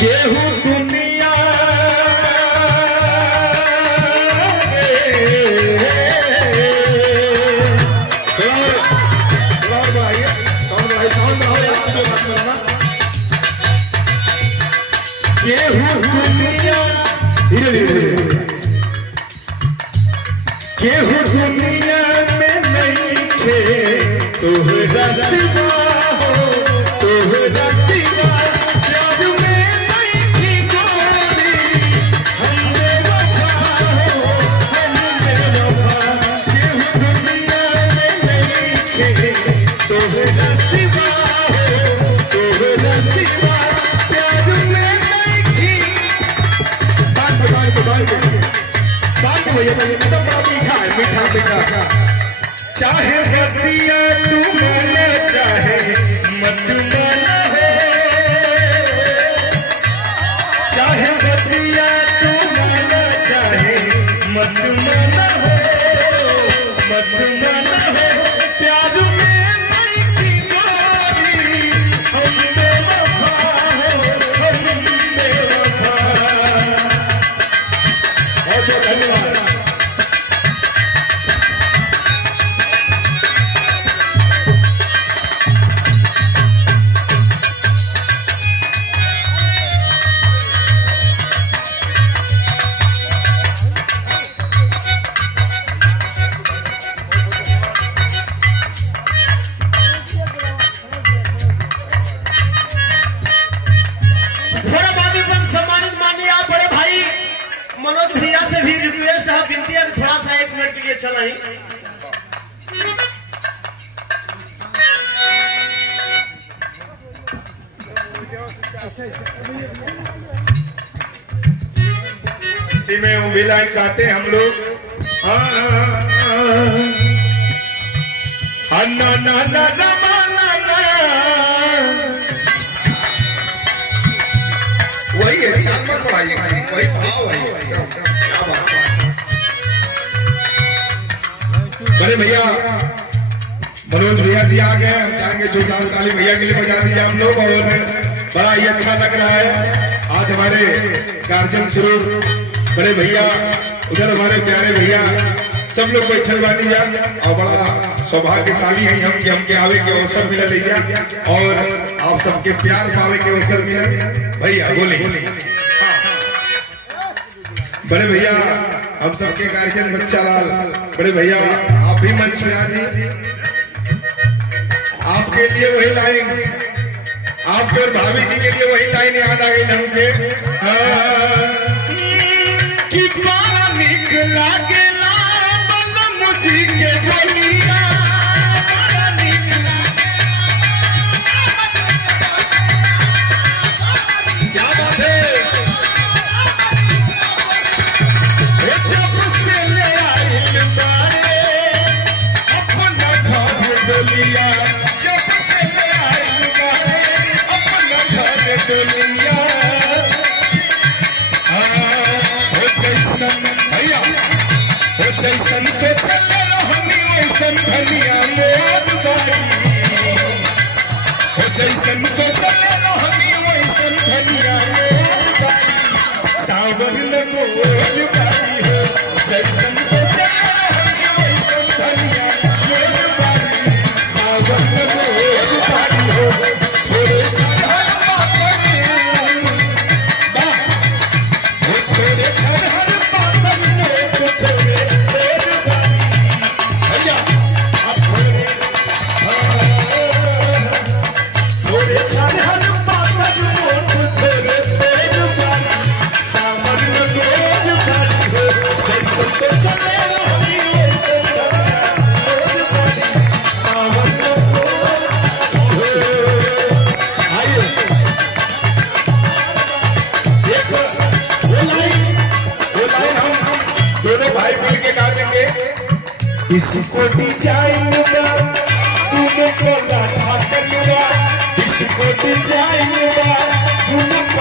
केहू दुनिया केहू दुनिया धीरे धीरे केहू दुनिया में नहीं खे तोहरा सिवा हो तोहरा सिवा प्यार में नहीं थी गोरी हमने वफा हो हमने वफा केहू दुनिया में नहीं खे तोहरा सिवा हो तोहरा सिवा प्यार में नहीं थी बात भैया एकदम बड़ा मीठा है मीठा मीठा चाहे बतिया तू माना चाहे मत माना हो चाहे बतिया तू माना चाहे मत माना हो मत माना हो प्यार में नहीं थी गोरी हम बेवफा हो हम बेवफा बहुत धन्यवाद। मनोज भैया से भी रिक्वेस्ट है विनती है थोड़ा सा 1 मिनट के लिए चला ही इसी में उंगली लाइन काटे हम लोग ना ना ना ना वही है चाल मत पढ़ाइए वही भाव है क्या बात है। बड़े भैया मनोज भैया जी आ गए हम चाहेंगे जोरदार ताली भैया के लिए बजा दीजिए हम लोग और बड़ा ही अच्छा लग रहा है आज हमारे गार्जियन सुरूर बड़े भैया उधर हमारे प्यारे भैया सब लोग बैठल बानी जा और बड़ा सौभाग्यशाली है हम कि हमके आवे के अवसर मिलल है और आप सबके प्यार पावे के अवसर मिलल भैया बोले बड़े भैया हम सबके गार्जियन बच्चा लाल बड़े भैया आप भी मंच में आ जी आपके लिए वही लाइन आपके और भाभी जी के लिए वही लाइन याद आ गई हमके कि बड़ा निक लागेला मुझी के बोलिया बड़ा निक क्या बात है जब से ले आइल बारे अपना घर बोलिया जब से ले आइल बारे अपना घर बोलिया भैया हो जैसन से चल रहनी वैसन धनिया मोर बारी हो जैसन से चल रहनी वैसन धनिया मोर बारी सावन लगोर बारी हो जैसन से चल रहनी वैसन धनिया मोर बारी सावन लगोर बारी हो थोड़े छरहर पापड़ बा हो थोड़े छरहर पापड़ नोट थोड़े इसको डिजाइन तुमको लगा करूंगा इसको डिजाइन तुमको